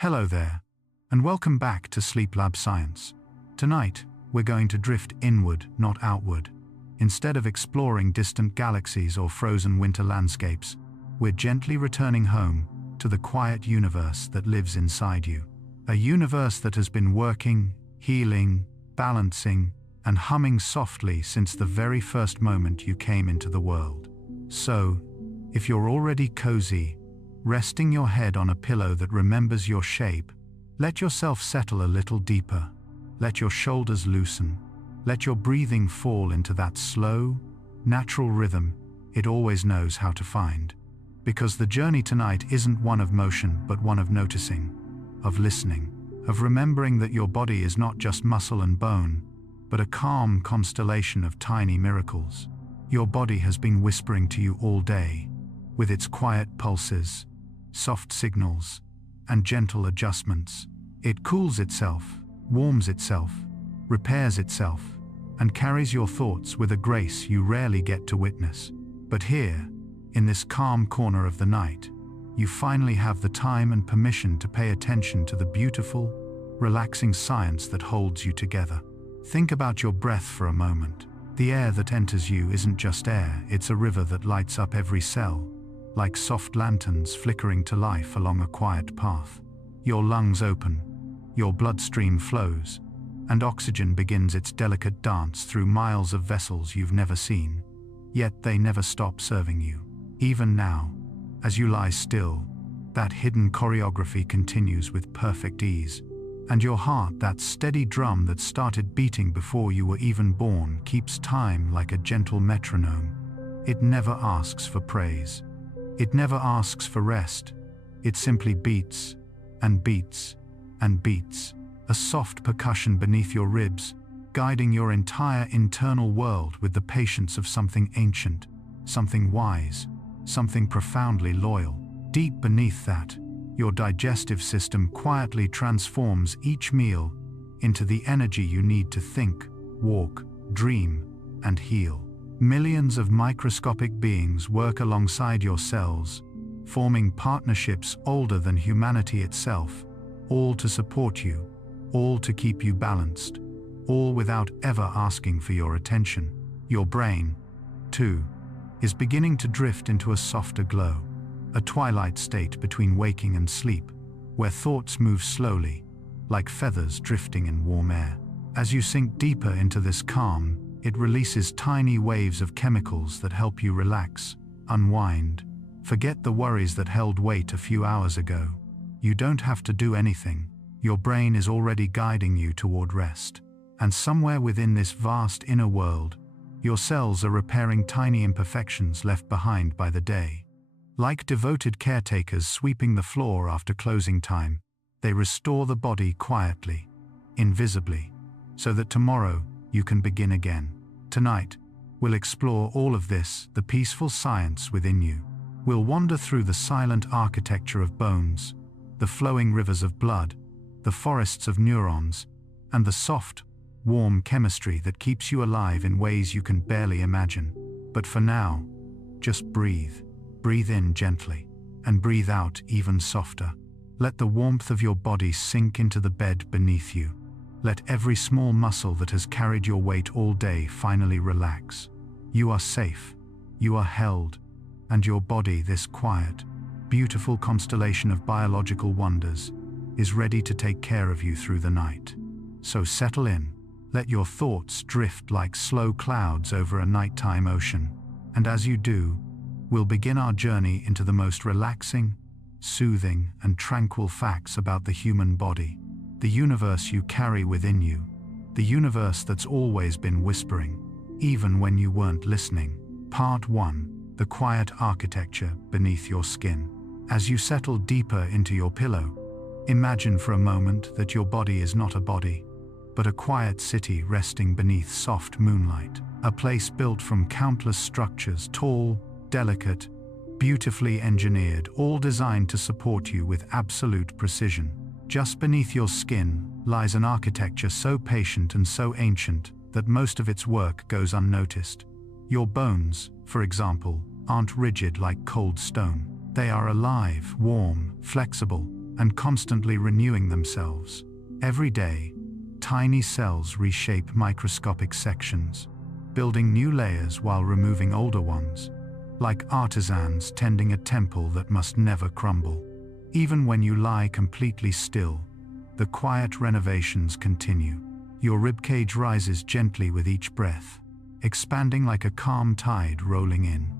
Hello there, and welcome back to SleepLab Science. Tonight, we're going to drift inward, not outward. Instead of exploring distant galaxies or frozen winter landscapes, we're gently returning home to the quiet universe that lives inside you. A universe that has been working, healing, balancing, and humming softly since the very first moment you came into the world. So, if you're already cozy, resting your head on a pillow that remembers your shape, let yourself settle a little deeper. Let your shoulders loosen. Let your breathing fall into that slow, natural rhythm it always knows how to find. Because the journey tonight isn't one of motion, but one of noticing, of listening, of remembering that your body is not just muscle and bone, but a calm constellation of tiny miracles. Your body has been whispering to you all day, with its quiet pulses, soft signals, and gentle adjustments. It cools itself, warms itself, repairs itself, and carries your thoughts with a grace you rarely get to witness. But here, in this calm corner of the night, you finally have the time and permission to pay attention to the beautiful, relaxing science that holds you together. Think about your breath for a moment. The air that enters you isn't just air, it's a river that lights up every cell, like soft lanterns flickering to life along a quiet path. Your lungs open, your bloodstream flows, and oxygen begins its delicate dance through miles of vessels you've never seen. Yet they never stop serving you. Even now, as you lie still, that hidden choreography continues with perfect ease. And your heart, that steady drum that started beating before you were even born, keeps time like a gentle metronome. It never asks for praise. It never asks for rest. It simply beats, and beats, and beats, a soft percussion beneath your ribs, guiding your entire internal world with the patience of something ancient, something wise, something profoundly loyal. Deep beneath that, your digestive system quietly transforms each meal into the energy you need to think, walk, dream, and heal. Millions of microscopic beings work alongside your cells, forming partnerships older than humanity itself, all to support you, all to keep you balanced, all without ever asking for your attention. Your brain, too, is beginning to drift into a softer glow, a twilight state between waking and sleep, where thoughts move slowly, like feathers drifting in warm air. As you sink deeper into this calm, it releases tiny waves of chemicals that help you relax, unwind, forget the worries that held weight a few hours ago. You don't have to do anything. Your brain is already guiding you toward rest. And somewhere within this vast inner world, your cells are repairing tiny imperfections left behind by the day. Like devoted caretakers sweeping the floor after closing time, they restore the body quietly, invisibly, so that tomorrow you can begin again. Tonight, we'll explore all of this, the peaceful science within you. We'll wander through the silent architecture of bones, the flowing rivers of blood, the forests of neurons, and the soft, warm chemistry that keeps you alive in ways you can barely imagine. But for now, just breathe. Breathe in gently, and breathe out even softer. Let the warmth of your body sink into the bed beneath you. Let every small muscle that has carried your weight all day finally relax. You are safe, you are held, and your body, this quiet, beautiful constellation of biological wonders, is ready to take care of you through the night. So settle in, let your thoughts drift like slow clouds over a nighttime ocean, and as you do, we'll begin our journey into the most relaxing, soothing, and tranquil facts about the human body, the universe you carry within you, the universe that's always been whispering, even when you weren't listening. Part 1. The quiet architecture beneath your skin. As you settle deeper into your pillow, imagine for a moment that your body is not a body, but a quiet city resting beneath soft moonlight, a place built from countless structures, tall, delicate, beautifully engineered, all designed to support you with absolute precision. Just beneath your skin lies an architecture so patient and so ancient that most of its work goes unnoticed. Your bones, for example, aren't rigid like cold stone. They are alive, warm, flexible, and constantly renewing themselves. Every day, tiny cells reshape microscopic sections, building new layers while removing older ones, like artisans tending a temple that must never crumble. Even when you lie completely still, the quiet renovations continue. Your ribcage rises gently with each breath, expanding like a calm tide rolling in.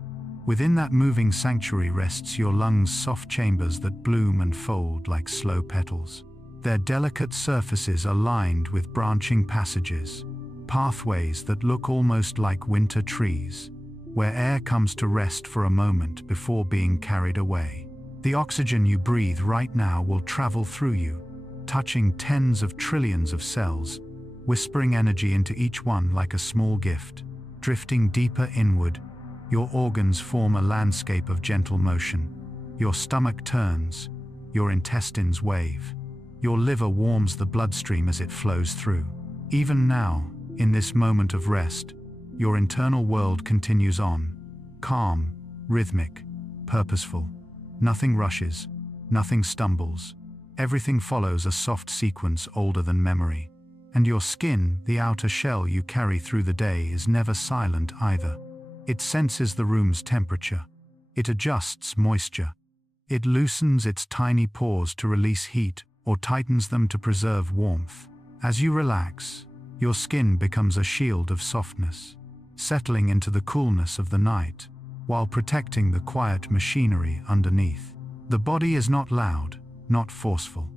Within that moving sanctuary rests your lungs' soft chambers that bloom and fold like slow petals. Their delicate surfaces are lined with branching passages, pathways that look almost like winter trees, where air comes to rest for a moment before being carried away. The oxygen you breathe right now will travel through you, touching tens of trillions of cells, whispering energy into each one like a small gift. Drifting deeper inward, your organs form a landscape of gentle motion. Your stomach turns, your intestines wave, your liver warms the bloodstream as it flows through. Even now, in this moment of rest, your internal world continues on, calm, rhythmic, purposeful. Nothing rushes, nothing stumbles. Everything follows a soft sequence older than memory. And your skin, the outer shell you carry through the day, is never silent either. It senses the room's temperature. It adjusts moisture. It loosens its tiny pores to release heat or tightens them to preserve warmth. As you relax, your skin becomes a shield of softness, settling into the coolness of the night, while protecting the quiet machinery underneath. The body is not loud, not forceful.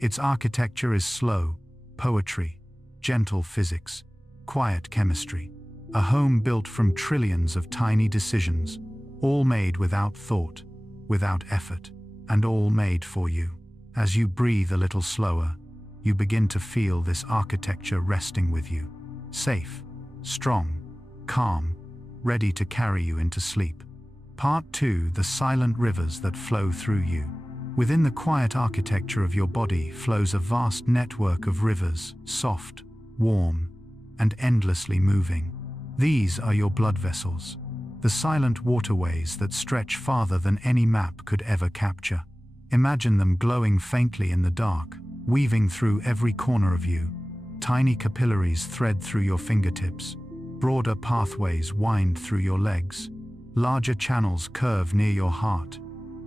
Its architecture is slow, poetry, gentle physics, quiet chemistry. A home built from trillions of tiny decisions, all made without thought, without effort, and all made for you. As you breathe a little slower, you begin to feel this architecture resting with you. Safe, strong, calm, ready to carry you into sleep. Part 2: The silent rivers that flow through you. Within the quiet architecture of your body flows a vast network of rivers, soft, warm, and endlessly moving. These are your blood vessels, the silent waterways that stretch farther than any map could ever capture. Imagine them glowing faintly in the dark, weaving through every corner of you. Tiny capillaries thread through your fingertips. Broader pathways wind through your legs. Larger channels curve near your heart,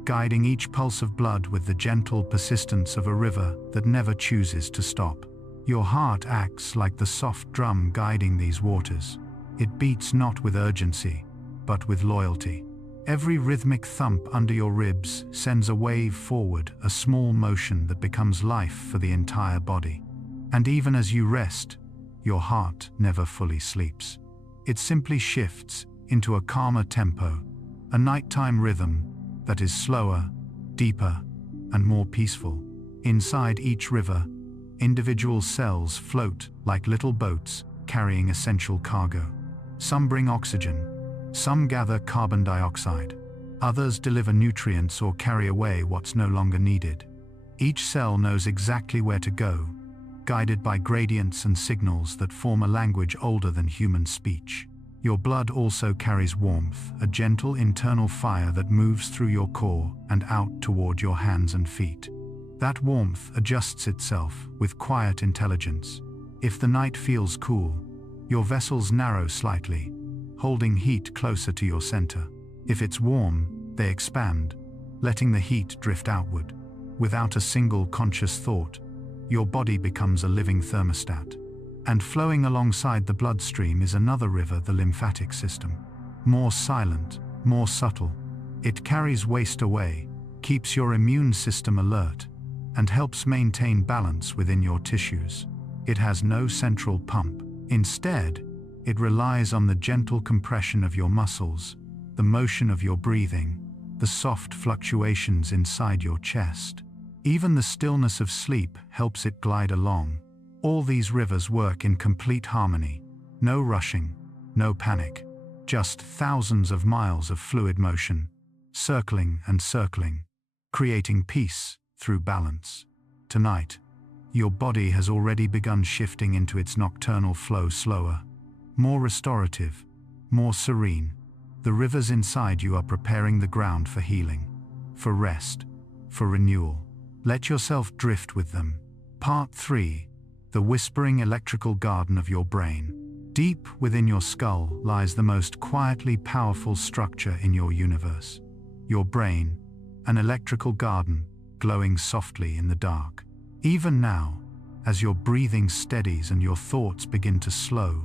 guiding each pulse of blood with the gentle persistence of a river that never chooses to stop. Your heart acts like the soft drum guiding these waters. It beats not with urgency, but with loyalty. Every rhythmic thump under your ribs sends a wave forward, a small motion that becomes life for the entire body. And even as you rest, your heart never fully sleeps. It simply shifts into a calmer tempo, a nighttime rhythm that is slower, deeper, and more peaceful. Inside each river, individual cells float like little boats carrying essential cargo. Some bring oxygen, some gather carbon dioxide, others deliver nutrients or carry away what's no longer needed. Each cell knows exactly where to go, guided by gradients and signals that form a language older than human speech. Your blood also carries warmth, a gentle internal fire that moves through your core and out toward your hands and feet. That warmth adjusts itself with quiet intelligence. If the night feels cool, your vessels narrow slightly, holding heat closer to your center. If it's warm, they expand, letting the heat drift outward. Without a single conscious thought, your body becomes a living thermostat. And flowing alongside the bloodstream is another river, the lymphatic system. More silent, more subtle. It carries waste away, keeps your immune system alert, and helps maintain balance within your tissues. It has no central pump. Instead, it relies on the gentle compression of your muscles, the motion of your breathing, the soft fluctuations inside your chest. Even the stillness of sleep helps it glide along. All these rivers work in complete harmony. No rushing, no panic. Just thousands of miles of fluid motion, circling and circling, creating peace through balance. Tonight, your body has already begun shifting into its nocturnal flow, slower, more restorative, more serene. The rivers inside you are preparing the ground for healing, for rest, for renewal. Let yourself drift with them. Part 3. The whispering electrical garden of your brain. Deep within your skull lies the most quietly powerful structure in your universe. Your brain, an electrical garden, glowing softly in the dark. Even now, as your breathing steadies and your thoughts begin to slow,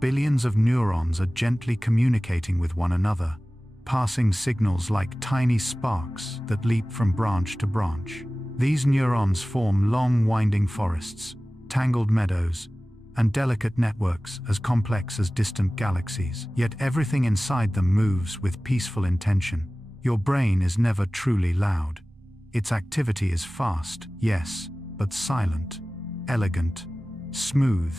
billions of neurons are gently communicating with one another, passing signals like tiny sparks that leap from branch to branch. These neurons form long winding forests, tangled meadows, and delicate networks as complex as distant galaxies. Yet everything inside them moves with peaceful intention. Your brain is never truly loud. Its activity is fast, yes, but silent, elegant, smooth,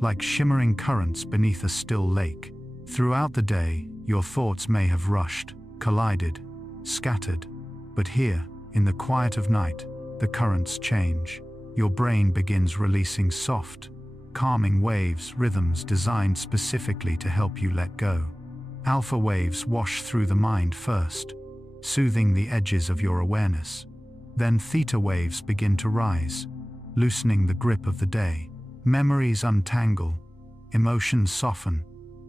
like shimmering currents beneath a still lake. Throughout the day, your thoughts may have rushed, collided, scattered, but here, in the quiet of night, the currents change. Your brain begins releasing soft, calming waves, rhythms designed specifically to help you let go. Alpha waves wash through the mind first, soothing the edges of your awareness. Then theta waves begin to rise, loosening the grip of the day. Memories untangle, emotions soften,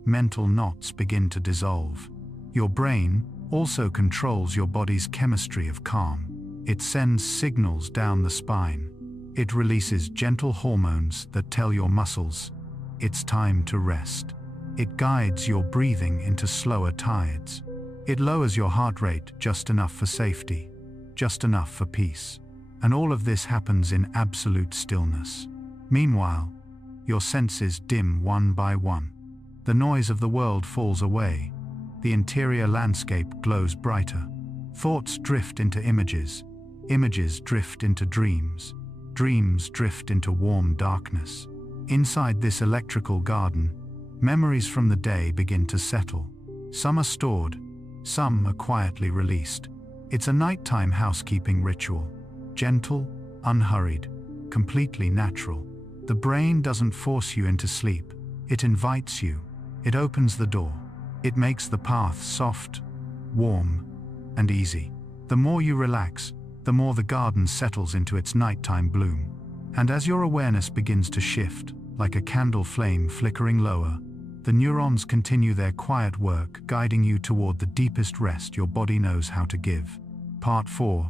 mental knots begin to dissolve. Your brain also controls your body's chemistry of calm. It sends signals down the spine. It releases gentle hormones that tell your muscles, it's time to rest. It guides your breathing into slower tides. It lowers your heart rate just enough for safety, just enough for peace. And all of this happens in absolute stillness. Meanwhile, your senses dim one by one. The noise of the world falls away. The interior landscape glows brighter. Thoughts drift into images. Images drift into dreams. Dreams drift into warm darkness. Inside this electrical garden, memories from the day begin to settle. Some are stored, some are quietly released. It's a nighttime housekeeping ritual. Gentle, unhurried, completely natural. The brain doesn't force you into sleep. It invites you. It opens the door. It makes the path soft, warm, and easy. The more you relax, the more the garden settles into its nighttime bloom. And as your awareness begins to shift, like a candle flame flickering lower, the neurons continue their quiet work, guiding you toward the deepest rest your body knows how to give. Part 4.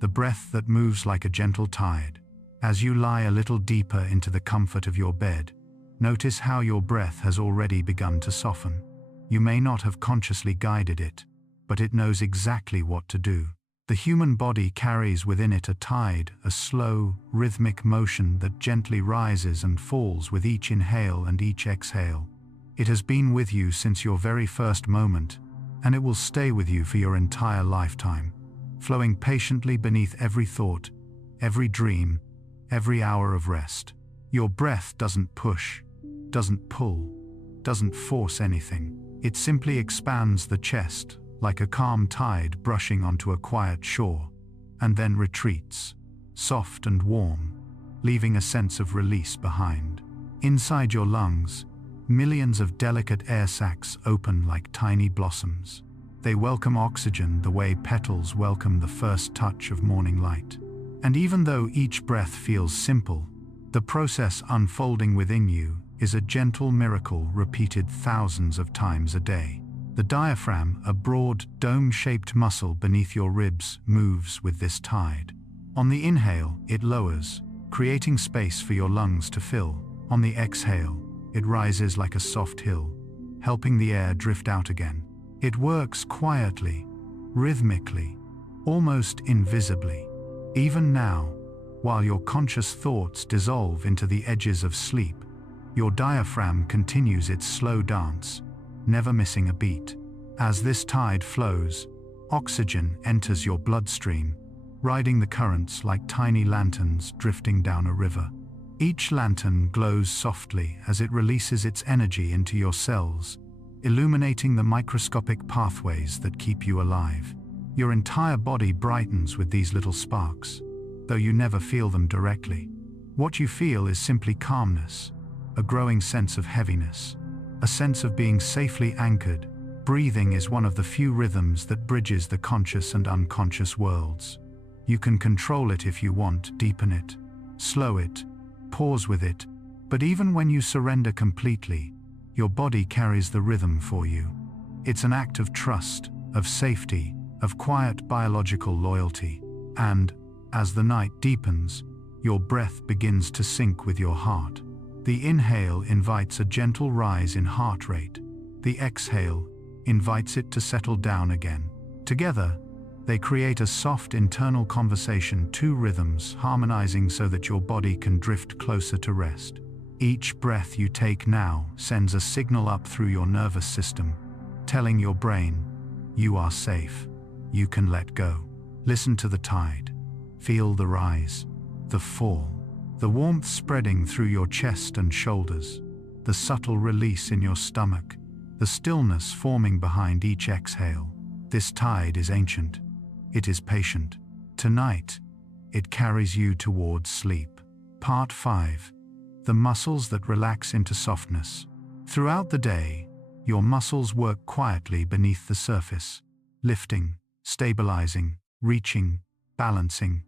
The breath that moves like a gentle tide. As you lie a little deeper into the comfort of your bed, notice how your breath has already begun to soften. You may not have consciously guided it, but it knows exactly what to do. The human body carries within it a tide, a slow, rhythmic motion that gently rises and falls with each inhale and each exhale. It has been with you since your very first moment, and it will stay with you for your entire lifetime, flowing patiently beneath every thought, every dream, every hour of rest. Your breath doesn't push, doesn't pull, doesn't force anything. It simply expands the chest, like a calm tide brushing onto a quiet shore, and then retreats, soft and warm, leaving a sense of release behind. Inside your lungs, millions of delicate air sacs open like tiny blossoms. They welcome oxygen the way petals welcome the first touch of morning light. And even though each breath feels simple, the process unfolding within you is a gentle miracle repeated thousands of times a day. The diaphragm, a broad, dome-shaped muscle beneath your ribs, moves with this tide. On the inhale, it lowers, creating space for your lungs to fill. On the exhale, it rises like a soft hill, helping the air drift out again. It works quietly, rhythmically, almost invisibly. Even now, while your conscious thoughts dissolve into the edges of sleep, your diaphragm continues its slow dance, never missing a beat. As this tide flows, oxygen enters your bloodstream, riding the currents like tiny lanterns drifting down a river. Each lantern glows softly as it releases its energy into your cells, illuminating the microscopic pathways that keep you alive. Your entire body brightens with these little sparks, though you never feel them directly. What you feel is simply calmness, a growing sense of heaviness, a sense of being safely anchored. Breathing is one of the few rhythms that bridges the conscious and unconscious worlds. You can control it if you want, deepen it, slow it, pause with it, but even when you surrender completely, your body carries the rhythm for you. It's an act of trust, of safety, of quiet biological loyalty. And, as the night deepens, your breath begins to sync with your heart. The inhale invites a gentle rise in heart rate. The exhale invites it to settle down again. Together, they create a soft internal conversation, two rhythms harmonizing so that your body can drift closer to rest. Each breath you take now sends a signal up through your nervous system, telling your brain, you are safe, you can let go. Listen to the tide. Feel the rise, the fall, the warmth spreading through your chest and shoulders, the subtle release in your stomach, the stillness forming behind each exhale. This tide is ancient. It is patient. Tonight, it carries you towards sleep. Part 5. The muscles that relax into softness. Throughout the day, your muscles work quietly beneath the surface, lifting, stabilizing, reaching, balancing,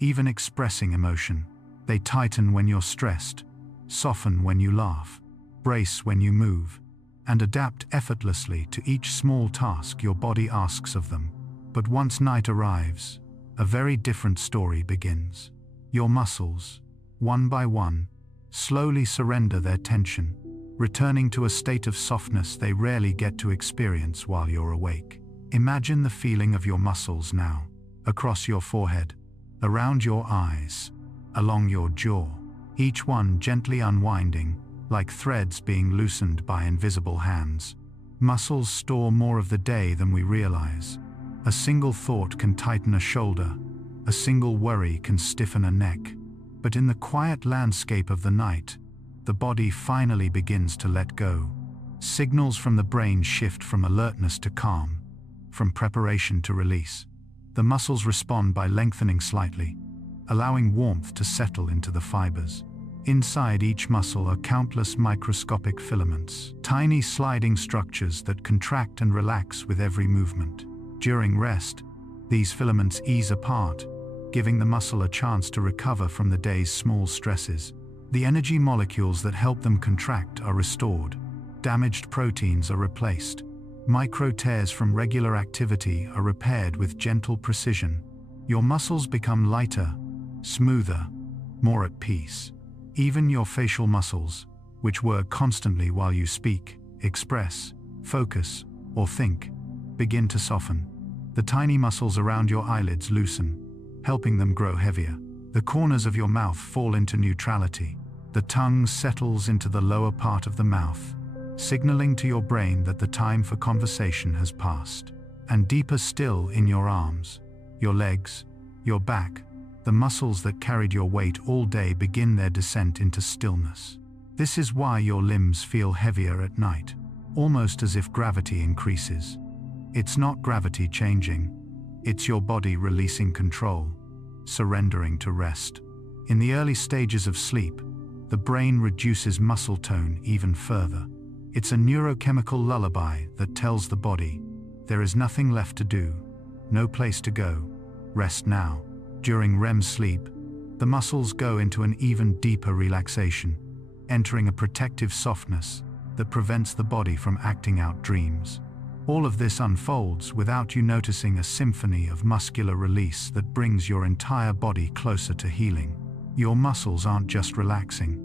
even expressing emotion. They tighten when you're stressed, soften when you laugh, brace when you move, and adapt effortlessly to each small task your body asks of them. But once night arrives, a very different story begins. Your muscles, one by one, slowly surrender their tension, returning to a state of softness they rarely get to experience while you're awake. Imagine the feeling of your muscles now, across your forehead, around your eyes, along your jaw, each one gently unwinding, like threads being loosened by invisible hands. Muscles store more of the day than we realize. A single thought can tighten a shoulder, a single worry can stiffen a neck. But in the quiet landscape of the night, the body finally begins to let go. Signals from the brain shift from alertness to calm, from preparation to release. The muscles respond by lengthening slightly, allowing warmth to settle into the fibers. Inside each muscle are countless microscopic filaments, tiny sliding structures that contract and relax with every movement. During rest, these filaments ease apart, giving the muscle a chance to recover from the day's small stresses. The energy molecules that help them contract are restored. Damaged proteins are replaced. Micro tears from regular activity are repaired with gentle precision. Your muscles become lighter, smoother, more at peace. Even your facial muscles, which work constantly while you speak, express, focus, or think, begin to soften. The tiny muscles around your eyelids loosen, helping them grow heavier. The corners of your mouth fall into neutrality. The tongue settles into the lower part of the mouth, signaling to your brain that the time for conversation has passed. And deeper still, in your arms, your legs, your back, the muscles that carried your weight all day begin their descent into stillness. This is why your limbs feel heavier at night, almost as if gravity increases. It's not gravity changing, it's your body releasing control, surrendering to rest. In the early stages of sleep, the brain reduces muscle tone even further. It's a neurochemical lullaby that tells the body, there is nothing left to do, no place to go, rest now. During REM sleep, the muscles go into an even deeper relaxation, entering a protective softness that prevents the body from acting out dreams. All of this unfolds without you noticing, a symphony of muscular release that brings your entire body closer to healing. Your muscles aren't just relaxing,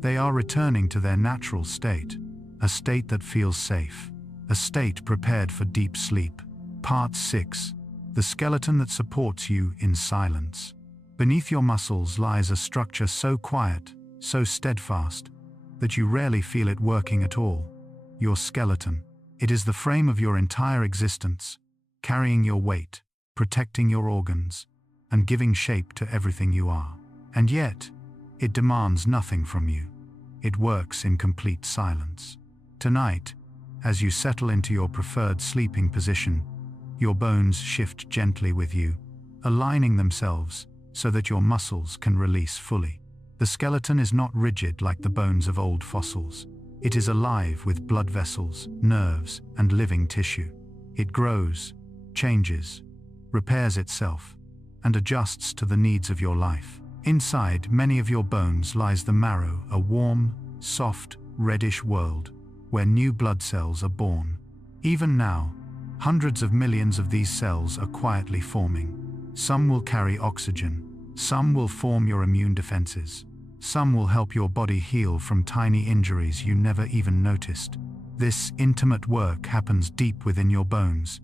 they are returning to their natural state, a state that feels safe, a state prepared for deep sleep. Part 6. The skeleton that supports you in silence. Beneath your muscles lies a structure so quiet, so steadfast, that you rarely feel it working at all. Your skeleton. It is the frame of your entire existence, carrying your weight, protecting your organs, and giving shape to everything you are. And yet, it demands nothing from you. It works in complete silence. Tonight, as you settle into your preferred sleeping position, your bones shift gently with you, aligning themselves so that your muscles can release fully. The skeleton is not rigid like the bones of old fossils. It is alive with blood vessels, nerves, and living tissue. It grows, changes, repairs itself, and adjusts to the needs of your life. Inside many of your bones lies the marrow, a warm, soft, reddish world where new blood cells are born. Even now, hundreds of millions of these cells are quietly forming. Some will carry oxygen, some will form your immune defenses, some will help your body heal from tiny injuries you never even noticed. This intimate work happens deep within your bones,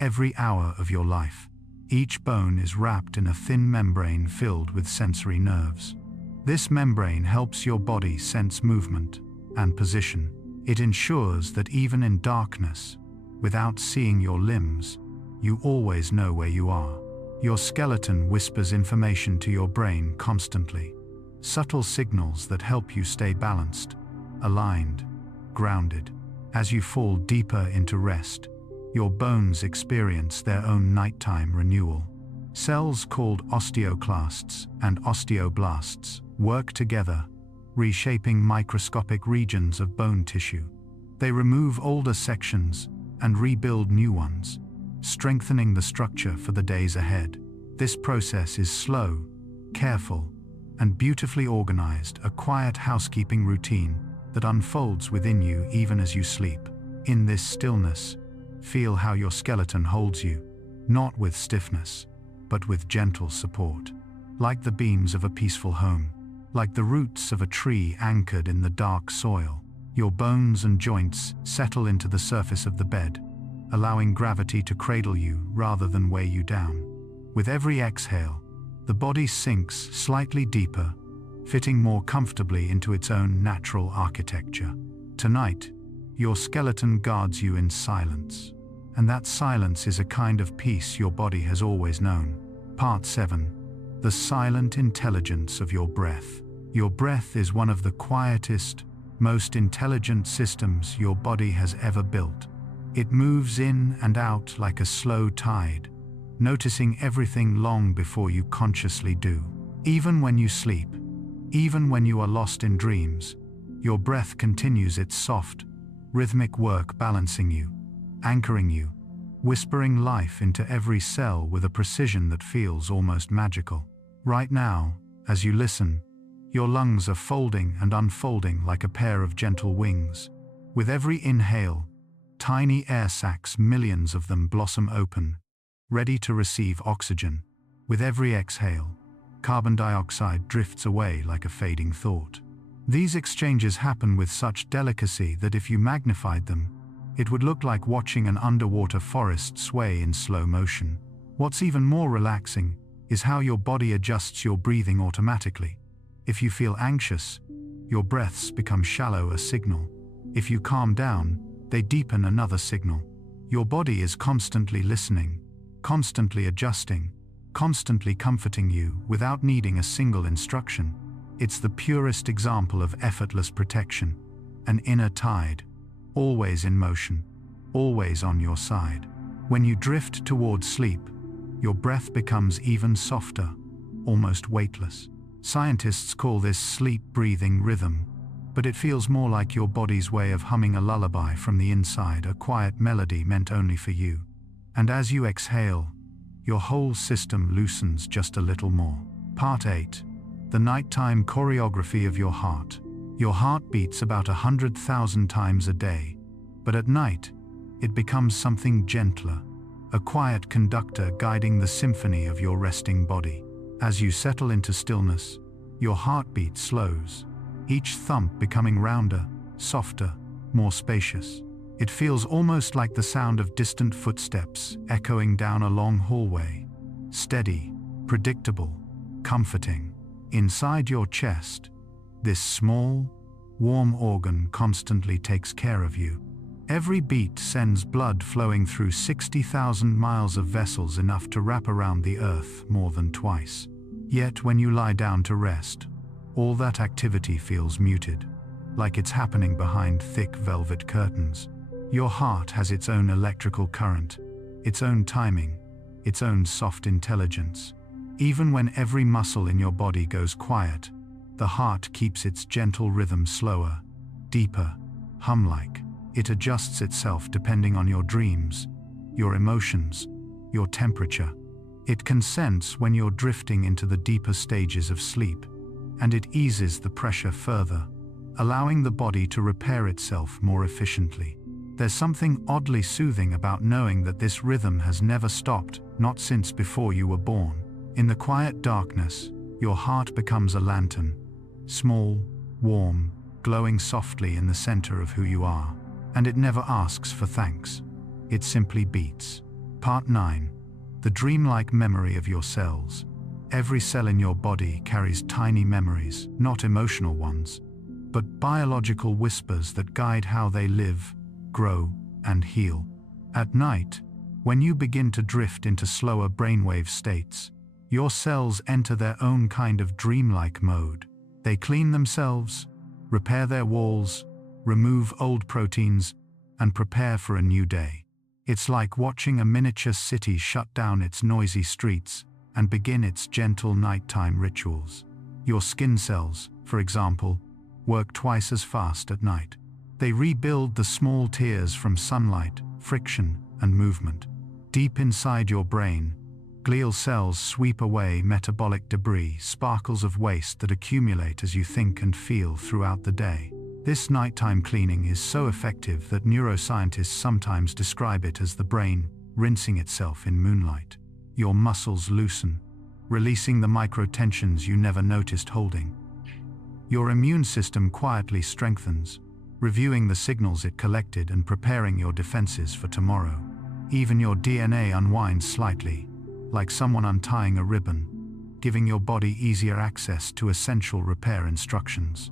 every hour of your life. Each bone is wrapped in a thin membrane filled with sensory nerves. This membrane helps your body sense movement and position. It ensures that even in darkness, without seeing your limbs, you always know where you are. Your skeleton whispers information to your brain constantly. Subtle signals that help you stay balanced, aligned, grounded. As you fall deeper into rest, your bones experience their own nighttime renewal. Cells called osteoclasts and osteoblasts work together, reshaping microscopic regions of bone tissue. They remove older sections and rebuild new ones, strengthening the structure for the days ahead. This process is slow, careful, and beautifully organized, a quiet housekeeping routine that unfolds within you even as you sleep. In this stillness, feel how your skeleton holds you, not with stiffness, but with gentle support. Like the beams of a peaceful home, like the roots of a tree anchored in the dark soil, your bones and joints settle into the surface of the bed, allowing gravity to cradle you rather than weigh you down. With every exhale, the body sinks slightly deeper, fitting more comfortably into its own natural architecture. Tonight, your skeleton guards you in silence, and that silence is a kind of peace your body has always known. Part 7. The silent intelligence of your breath. Your breath is one of the quietest, most intelligent systems your body has ever built. It moves in and out like a slow tide, noticing everything long before you consciously do. Even when you sleep, even when you are lost in dreams, your breath continues its soft, rhythmic work, balancing you, anchoring you, whispering life into every cell with a precision that feels almost magical. Right now, as you listen, your lungs are folding and unfolding like a pair of gentle wings. With every inhale, tiny air sacs, millions of them, blossom open, ready to receive oxygen. With every exhale, carbon dioxide drifts away like a fading thought. These exchanges happen with such delicacy that if you magnified them, it would look like watching an underwater forest sway in slow motion. What's even more relaxing is how your body adjusts your breathing automatically. If you feel anxious, your breaths become shallow, a signal. If you calm down, they deepen, another signal. Your body is constantly listening, constantly adjusting, constantly comforting you without needing a single instruction. It's the purest example of effortless protection, an inner tide, always in motion, always on your side. When you drift towards sleep, your breath becomes even softer, almost weightless. Scientists call this sleep-breathing rhythm, but it feels more like your body's way of humming a lullaby from the inside, a quiet melody meant only for you. And as you exhale, your whole system loosens just a little more. Part 8. The nighttime choreography of your heart. Your heart beats about 100,000 times a day, but at night, it becomes something gentler, a quiet conductor guiding the symphony of your resting body. As you settle into stillness, your heartbeat slows, each thump becoming rounder, softer, more spacious. It feels almost like the sound of distant footsteps echoing down a long hallway. Steady, predictable, comforting. Inside your chest, this small, warm organ constantly takes care of you. Every beat sends blood flowing through 60,000 miles of vessels, enough to wrap around the earth more than twice. Yet when you lie down to rest, all that activity feels muted, like it's happening behind thick velvet curtains. Your heart has its own electrical current, its own timing, its own soft intelligence. Even when every muscle in your body goes quiet, the heart keeps its gentle rhythm slower, deeper, hum-like. It adjusts itself depending on your dreams, your emotions, your temperature. It consents when you're drifting into the deeper stages of sleep, and it eases the pressure further, allowing the body to repair itself more efficiently. There's something oddly soothing about knowing that this rhythm has never stopped, not since before you were born. In the quiet darkness, your heart becomes a lantern, small, warm, glowing softly in the center of who you are, and it never asks for thanks. It simply beats. Part 9. The dreamlike memory of your cells. Every cell in your body carries tiny memories, not emotional ones, but biological whispers that guide how they live, grow, and heal. At night, when you begin to drift into slower brainwave states, your cells enter their own kind of dreamlike mode. They clean themselves, repair their walls, remove old proteins, and prepare for a new day. It's like watching a miniature city shut down its noisy streets and begin its gentle nighttime rituals. Your skin cells, for example, work twice as fast at night. They rebuild the small tears from sunlight, friction, and movement. Deep inside your brain, glial cells sweep away metabolic debris, sparkles of waste that accumulate as you think and feel throughout the day. This nighttime cleaning is so effective that neuroscientists sometimes describe it as the brain rinsing itself in moonlight. Your muscles loosen, releasing the micro-tensions you never noticed holding. Your immune system quietly strengthens, reviewing the signals it collected and preparing your defenses for tomorrow. Even your DNA unwinds slightly, like someone untying a ribbon, giving your body easier access to essential repair instructions.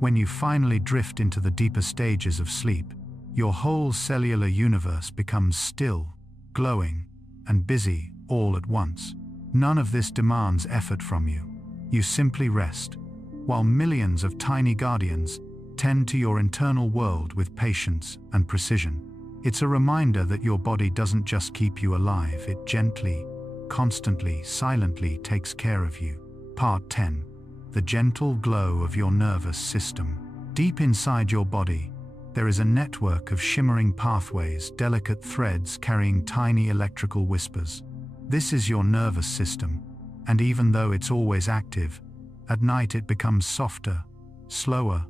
When you finally drift into the deeper stages of sleep, your whole cellular universe becomes still, glowing, and busy all at once. None of this demands effort from you. You simply rest, while millions of tiny guardians tend to your internal world with patience and precision. It's a reminder that your body doesn't just keep you alive, it gently, constantly, silently takes care of you. Part 10. The gentle glow of your nervous system. Deep inside your body, there is a network of shimmering pathways, delicate threads carrying tiny electrical whispers. This is your nervous system, and even though it's always active, at night it becomes softer, slower,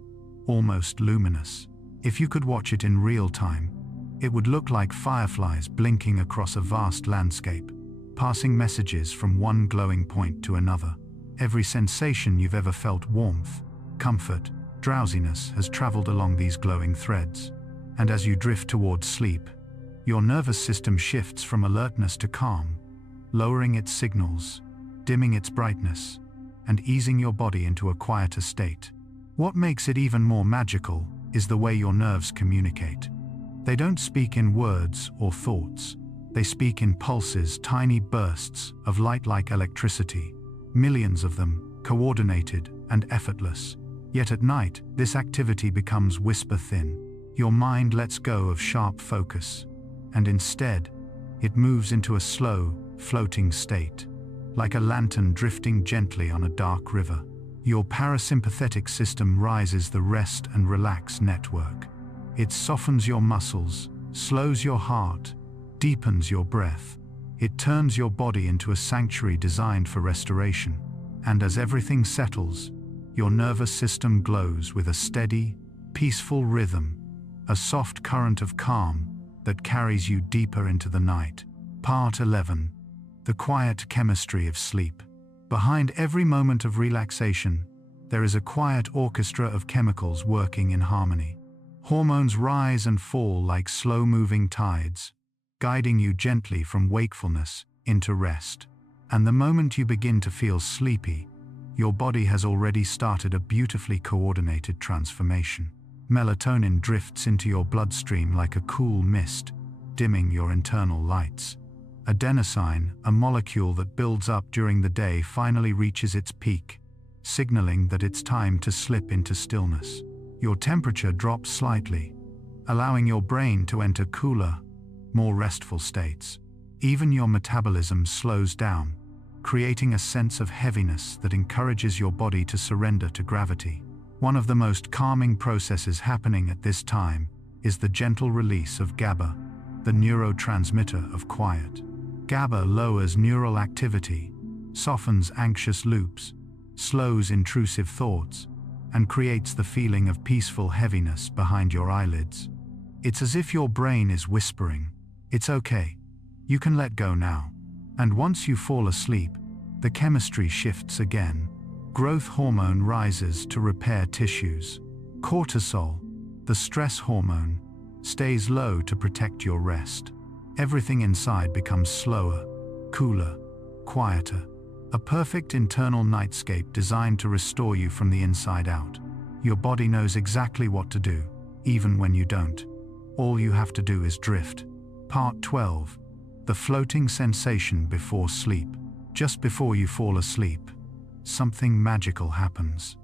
almost luminous. If you could watch it in real time, it would look like fireflies blinking across a vast landscape, passing messages from one glowing point to another. Every sensation you've ever felt, warmth, comfort, drowsiness, has traveled along these glowing threads. And as you drift towards sleep, your nervous system shifts from alertness to calm, lowering its signals, dimming its brightness, and easing your body into a quieter state. What makes it even more magical is the way your nerves communicate. They don't speak in words or thoughts. They speak in pulses, tiny bursts of light like electricity. Millions of them, coordinated and effortless. Yet at night, this activity becomes whisper-thin. Your mind lets go of sharp focus, and instead, it moves into a slow, floating state, like a lantern drifting gently on a dark river. Your parasympathetic system rises the rest and relax network. It softens your muscles, slows your heart, deepens your breath. It turns your body into a sanctuary designed for restoration. And as everything settles, your nervous system glows with a steady, peaceful rhythm, a soft current of calm that carries you deeper into the night. Part 11. The quiet chemistry of sleep. Behind every moment of relaxation, there is a quiet orchestra of chemicals working in harmony. Hormones rise and fall like slow-moving tides, guiding you gently from wakefulness into rest. And the moment you begin to feel sleepy, your body has already started a beautifully coordinated transformation. Melatonin drifts into your bloodstream like a cool mist, dimming your internal lights. Adenosine, a molecule that builds up during the day, finally reaches its peak, signaling that it's time to slip into stillness. Your temperature drops slightly, allowing your brain to enter cooler, more restful states. Even your metabolism slows down, creating a sense of heaviness that encourages your body to surrender to gravity. One of the most calming processes happening at this time is the gentle release of GABA, the neurotransmitter of quiet. GABA lowers neural activity, softens anxious loops, slows intrusive thoughts, and creates the feeling of peaceful heaviness behind your eyelids. It's as if your brain is whispering, "It's okay. You can let go now." And once you fall asleep, the chemistry shifts again. Growth hormone rises to repair tissues. Cortisol, the stress hormone, stays low to protect your rest. Everything inside becomes slower, cooler, quieter. A perfect internal nightscape designed to restore you from the inside out. Your body knows exactly what to do, even when you don't. All you have to do is drift. Part 12. The floating sensation before sleep. Just before you fall asleep, something magical happens.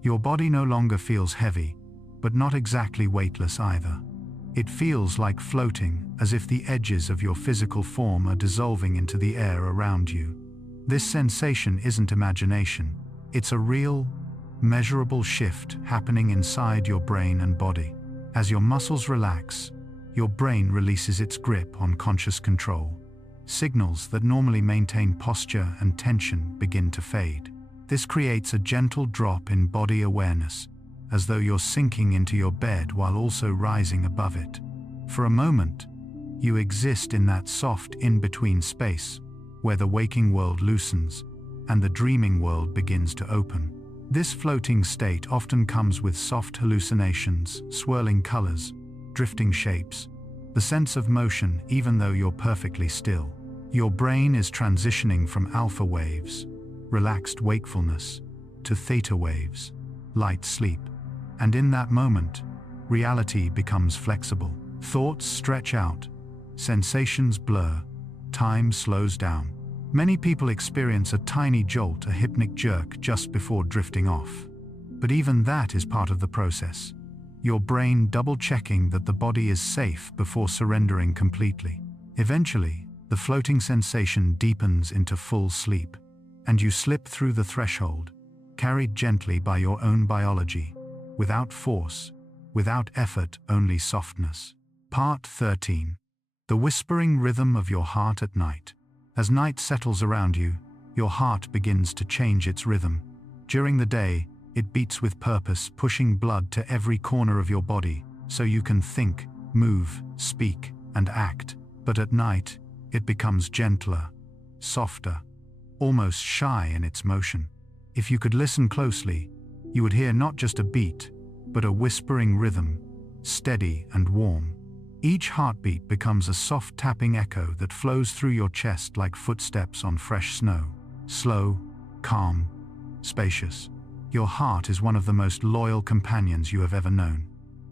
Your body no longer feels heavy, but not exactly weightless either. It feels like floating, as if the edges of your physical form are dissolving into the air around you. This sensation isn't imagination. It's a real, measurable shift happening inside your brain and body. As your muscles relax, your brain releases its grip on conscious control. Signals that normally maintain posture and tension begin to fade. This creates a gentle drop in body awareness, as though you're sinking into your bed while also rising above it. For a moment, you exist in that soft in-between space, where the waking world loosens and the dreaming world begins to open. This floating state often comes with soft hallucinations, swirling colors, drifting shapes, the sense of motion even though you're perfectly still. Your brain is transitioning from alpha waves, relaxed wakefulness, to theta waves, light sleep. And in that moment, reality becomes flexible. Thoughts stretch out, sensations blur, time slows down. Many people experience a tiny jolt, a hypnic jerk just before drifting off. But even that is part of the process. Your brain double-checking that the body is safe before surrendering completely. Eventually, the floating sensation deepens into full sleep, and you slip through the threshold, carried gently by your own biology, without force, without effort, only softness. Part 13. The whispering rhythm of your heart at night. As night settles around you, your heart begins to change its rhythm. During the day, it beats with purpose, pushing blood to every corner of your body, so you can think, move, speak, and act. But at night, it becomes gentler, softer, almost shy in its motion. If you could listen closely, you would hear not just a beat, but a whispering rhythm, steady and warm. Each heartbeat becomes a soft tapping echo that flows through your chest like footsteps on fresh snow. Slow, calm, spacious. Your heart is one of the most loyal companions you have ever known.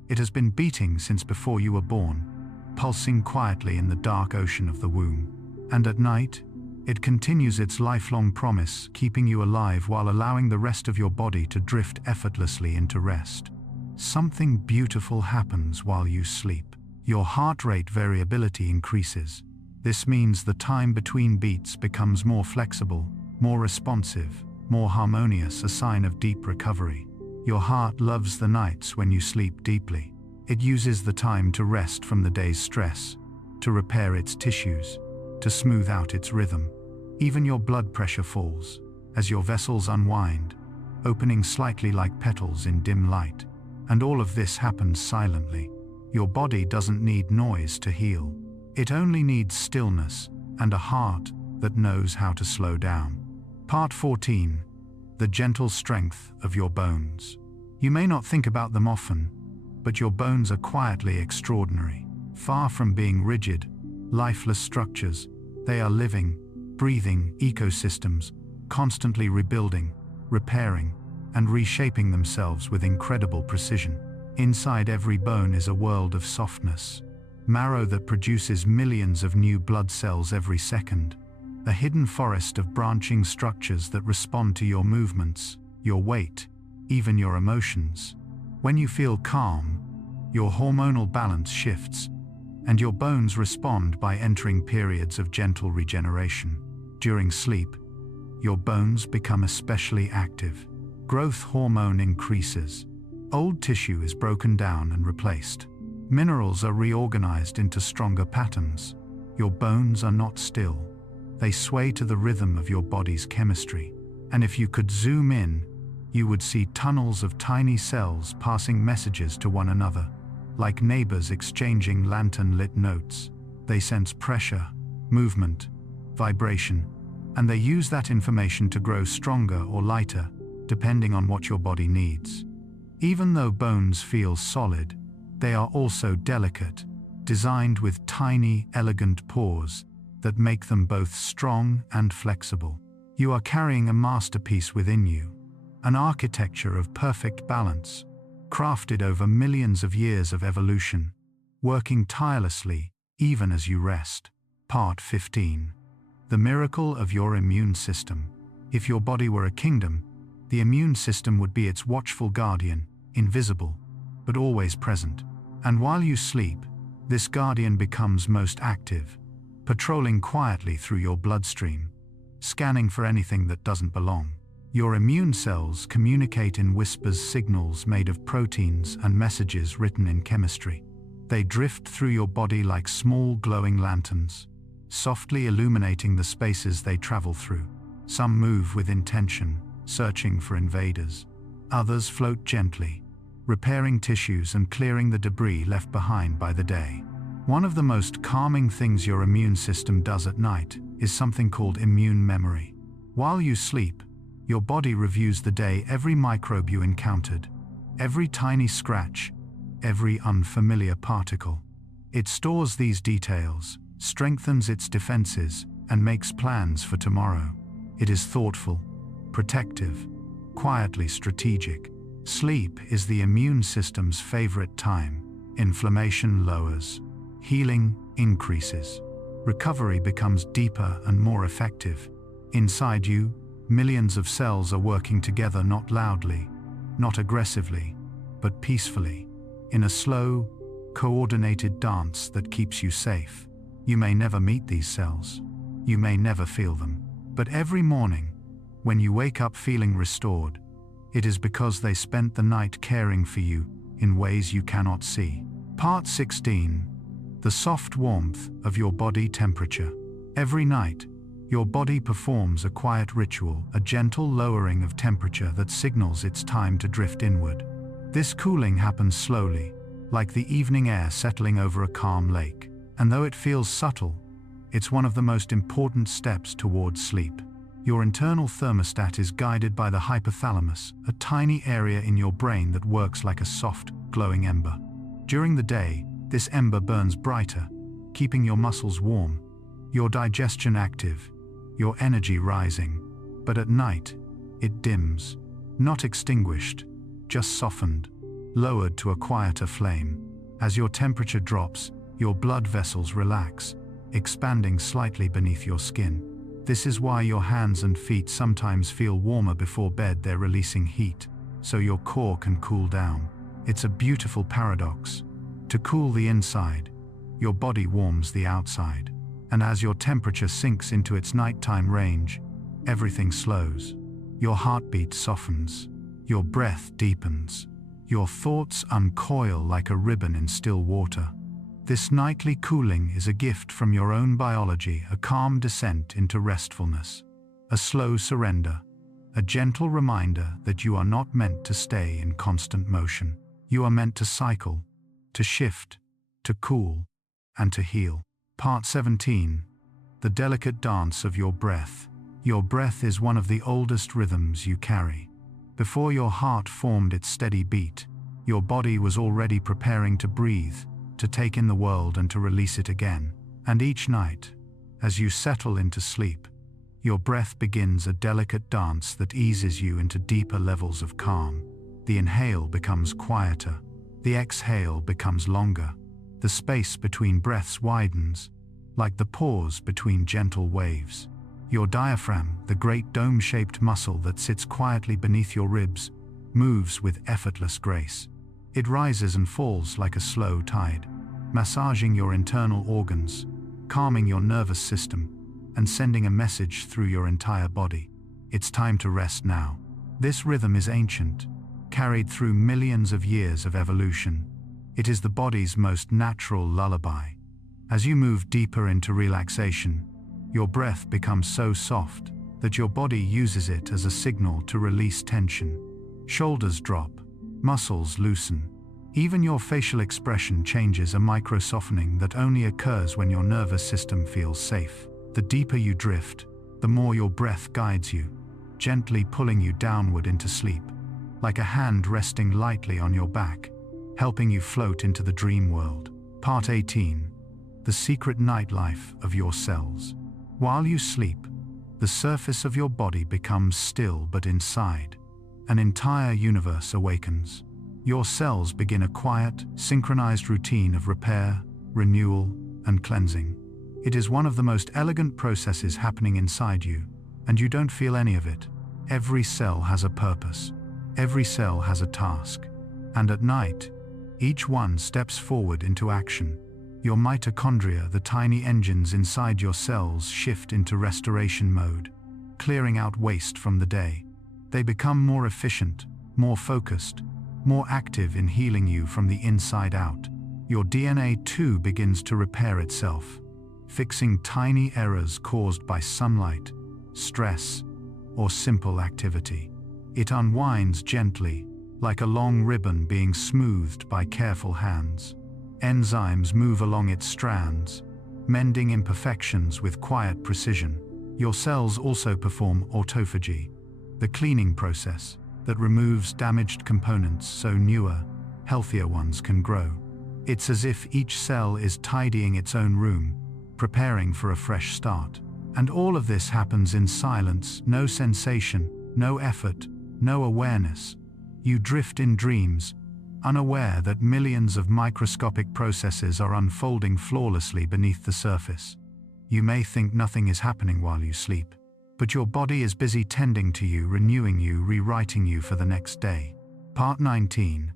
It has been beating since before you were born, pulsing quietly in the dark ocean of the womb. And at night, it continues its lifelong promise, keeping you alive while allowing the rest of your body to drift effortlessly into rest. Something beautiful happens while you sleep. Your heart rate variability increases. This means the time between beats becomes more flexible, more responsive, more harmonious, a sign of deep recovery. Your heart loves the nights when you sleep deeply. It uses the time to rest from the day's stress, to repair its tissues, to smooth out its rhythm. Even your blood pressure falls as your vessels unwind, opening slightly like petals in dim light. And all of this happens silently. Your body doesn't need noise to heal. It only needs stillness and a heart that knows how to slow down. Part 14. The gentle strength of your bones. You may not think about them often, but your bones are quietly extraordinary. Far from being rigid, lifeless structures, they are living, breathing ecosystems, constantly rebuilding, repairing, and reshaping themselves with incredible precision. Inside every bone is a world of softness, marrow that produces millions of new blood cells every second, a hidden forest of branching structures that respond to your movements, your weight, even your emotions. When you feel calm, your hormonal balance shifts, and your bones respond by entering periods of gentle regeneration. During sleep, your bones become especially active. Growth hormone increases. Old tissue is broken down and replaced. Minerals are reorganized into stronger patterns. Your bones are not still. They sway to the rhythm of your body's chemistry. And if you could zoom in, you would see tunnels of tiny cells passing messages to one another, like neighbors exchanging lantern-lit notes. They sense pressure, movement, vibration, and they use that information to grow stronger or lighter, depending on what your body needs. Even though bones feel solid, they are also delicate, designed with tiny, elegant pores that make them both strong and flexible. You are carrying a masterpiece within you, an architecture of perfect balance, crafted over millions of years of evolution, working tirelessly even as you rest. Part 15. The miracle of your immune system. If your body were a kingdom, the immune system would be its watchful guardian, invisible, but always present. And while you sleep, this guardian becomes most active, patrolling quietly through your bloodstream, scanning for anything that doesn't belong. Your immune cells communicate in whispers, signals made of proteins and messages written in chemistry. They drift through your body like small glowing lanterns, softly illuminating the spaces they travel through. Some move with intention, searching for invaders. Others float gently, repairing tissues and clearing the debris left behind by the day. One of the most calming things your immune system does at night is something called immune memory. While you sleep, your body reviews the day, every microbe you encountered, every tiny scratch, every unfamiliar particle. It stores these details, strengthens its defenses, and makes plans for tomorrow. It is thoughtful, protective, quietly strategic. Sleep is the immune system's favorite time. Inflammation lowers, healing increases, recovery becomes deeper and more effective. Inside you, millions of cells are working together, not loudly, not aggressively, but peacefully, in a slow, coordinated dance that keeps you safe. You may never meet these cells. You may never feel them. But every morning, when you wake up feeling restored, it is because they spent the night caring for you in ways you cannot see. Part 16. The soft warmth of your body temperature. Every night, your body performs a quiet ritual, a gentle lowering of temperature that signals it's time to drift inward. This cooling happens slowly, like the evening air settling over a calm lake. And though it feels subtle, it's one of the most important steps towards sleep. Your internal thermostat is guided by the hypothalamus, a tiny area in your brain that works like a soft, glowing ember. During the day, this ember burns brighter, keeping your muscles warm, your digestion active, your energy rising. But at night, it dims, not extinguished, just softened, lowered to a quieter flame. As your temperature drops, your blood vessels relax, expanding slightly beneath your skin. This is why your hands and feet sometimes feel warmer before bed. They're releasing heat, so your core can cool down. It's a beautiful paradox. To cool the inside, your body warms the outside. And as your temperature sinks into its nighttime range, everything slows. Your heartbeat softens, your breath deepens, your thoughts uncoil like a ribbon in still water. This nightly cooling is a gift from your own biology, a calm descent into restfulness, a slow surrender, a gentle reminder that you are not meant to stay in constant motion. You are meant to cycle, to shift, to cool, and to heal. Part 17. The delicate dance of your breath. Your breath is one of the oldest rhythms you carry. Before your heart formed its steady beat, your body was already preparing to breathe, to take in the world and to release it again. And each night, as you settle into sleep, your breath begins a delicate dance that eases you into deeper levels of calm. The inhale becomes quieter, the exhale becomes longer. The space between breaths widens, like the pause between gentle waves. Your diaphragm, the great dome-shaped muscle that sits quietly beneath your ribs, moves with effortless grace. It rises and falls like a slow tide, massaging your internal organs, calming your nervous system, and sending a message through your entire body. It's time to rest now. This rhythm is ancient, carried through millions of years of evolution. It is the body's most natural lullaby. As you move deeper into relaxation, Your breath becomes so soft that your body uses it as a signal to release tension. Shoulders drop, muscles loosen. Even your facial expression changes, a micro-softening that only occurs when your nervous system feels safe. The deeper you drift, the more your breath guides you, gently pulling you downward into sleep, like a hand resting lightly on your back, helping you float into the dream world. Part 18. The secret nightlife of your cells. While you sleep, the surface of your body becomes still, but inside, an entire universe awakens. Your cells begin a quiet, synchronized routine of repair, renewal, and cleansing. It is one of the most elegant processes happening inside you, and you don't feel any of it. Every cell has a purpose. Every cell has a task. And at night, each one steps forward into action. Your mitochondria, the tiny engines inside your cells, shift into restoration mode, clearing out waste from the day. They become more efficient, more focused, more active in healing you from the inside out. Your DNA too begins to repair itself, fixing tiny errors caused by sunlight, stress, or simple activity. It unwinds gently, like a long ribbon being smoothed by careful hands. Enzymes move along its strands, mending imperfections with quiet precision. Your cells also perform autophagy, the cleaning process that removes damaged components so newer, healthier ones can grow. It's as if each cell is tidying its own room, preparing for a fresh start. And all of this happens in silence, no sensation, no effort, no awareness. You drift in dreams, unaware that millions of microscopic processes are unfolding flawlessly beneath the surface. You may think nothing is happening while you sleep, but your body is busy tending to you, renewing you, rewriting you for the next day. Part 19.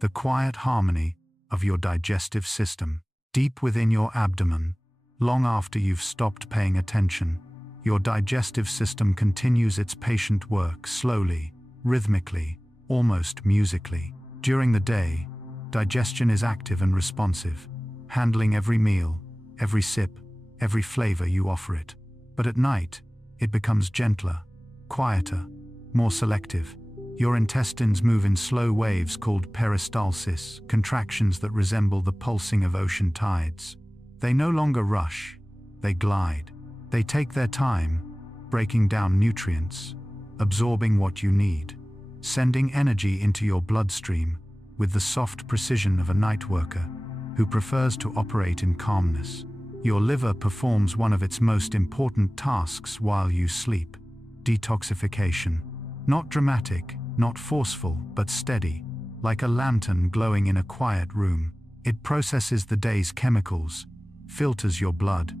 The quiet harmony of your digestive system. Deep within your abdomen, long after you've stopped paying attention, your digestive system continues its patient work, slowly, rhythmically, almost musically. During the day, digestion is active and responsive, handling every meal, every sip, every flavor you offer it. But at night, it becomes gentler, quieter, more selective. Your intestines move in slow waves called peristalsis, contractions that resemble the pulsing of ocean tides. They no longer rush, they glide. They take their time, breaking down nutrients, absorbing what you need, sending energy into your bloodstream with the soft precision of a night worker who prefers to operate in calmness. Your liver performs one of its most important tasks while you sleep: detoxification. Not dramatic, not forceful, but steady, like a lantern glowing in a quiet room. It processes the day's chemicals, filters your blood,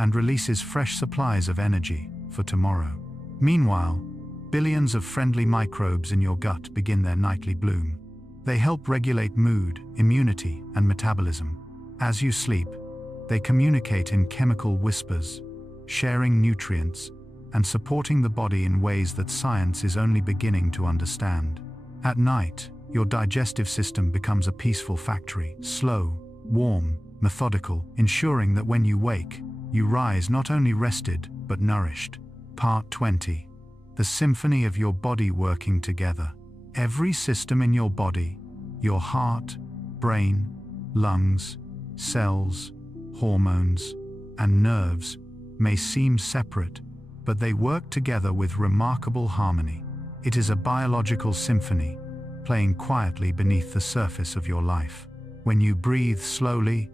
and releases fresh supplies of energy for tomorrow. Meanwhile, billions of friendly microbes in your gut begin their nightly bloom. They help regulate mood, immunity, and metabolism. As you sleep, they communicate in chemical whispers, sharing nutrients and supporting the body in ways that science is only beginning to understand. At night, your digestive system becomes a peaceful factory, slow, warm, methodical, ensuring that when you wake, you rise not only rested, but nourished. Part 20. The symphony of your body working together. Every system in your body, your heart, brain, lungs, cells, hormones, and nerves, may seem separate, but they work together with remarkable harmony. It is a biological symphony, playing quietly beneath the surface of your life. When you breathe slowly,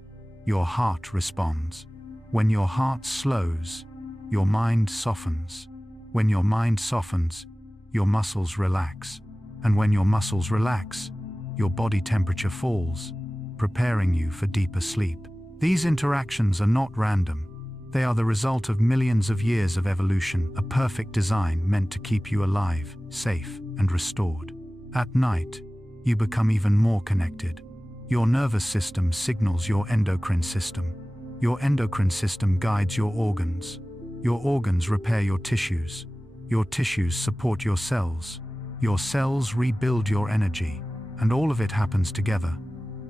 your heart responds. When your heart slows, your mind softens. When your mind softens, your muscles relax. And when your muscles relax, your body temperature falls, preparing you for deeper sleep. These interactions are not random. They are the result of millions of years of evolution, a perfect design meant to keep you alive, safe, and restored. At night, you become even more connected. Your nervous system signals your endocrine system. Your endocrine system guides your organs. Your organs repair your tissues. Your tissues support your cells. Your cells rebuild your energy. And all of it happens together,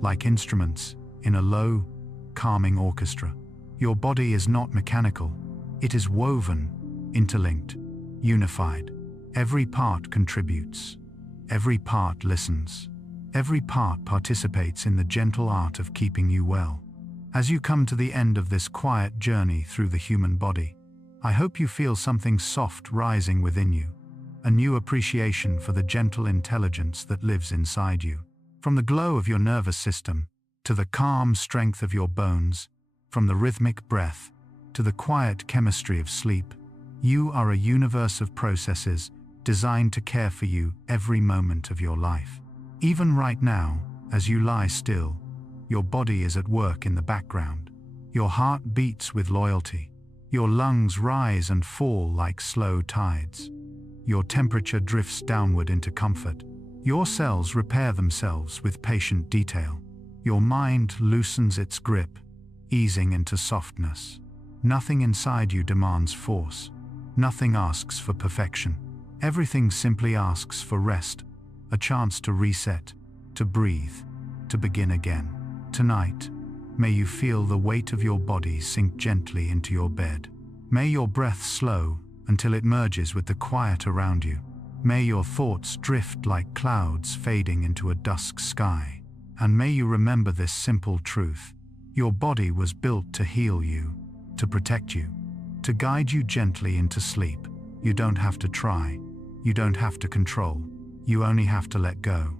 like instruments in a low, calming orchestra. Your body is not mechanical. It is woven, interlinked, unified. Every part contributes. Every part listens. Every part participates in the gentle art of keeping you well. As you come to the end of this quiet journey through the human body, I hope you feel something soft rising within you, a new appreciation for the gentle intelligence that lives inside you. From the glow of your nervous system, to the calm strength of your bones, from the rhythmic breath, to the quiet chemistry of sleep, you are a universe of processes designed to care for you every moment of your life. Even right now, as you lie still, your body is at work in the background. Your heart beats with loyalty. Your lungs rise and fall like slow tides. Your temperature drifts downward into comfort. Your cells repair themselves with patient detail. Your mind loosens its grip, easing into softness. Nothing inside you demands force. Nothing asks for perfection. Everything simply asks for rest, a chance to reset, to breathe, to begin again. Tonight, may you feel the weight of your body sink gently into your bed. May your breath slow until it merges with the quiet around you. May your thoughts drift like clouds fading into a dusk sky. And may you remember this simple truth: your body was built to heal you, to protect you, to guide you gently into sleep. You don't have to try. You don't have to control. You only have to let go.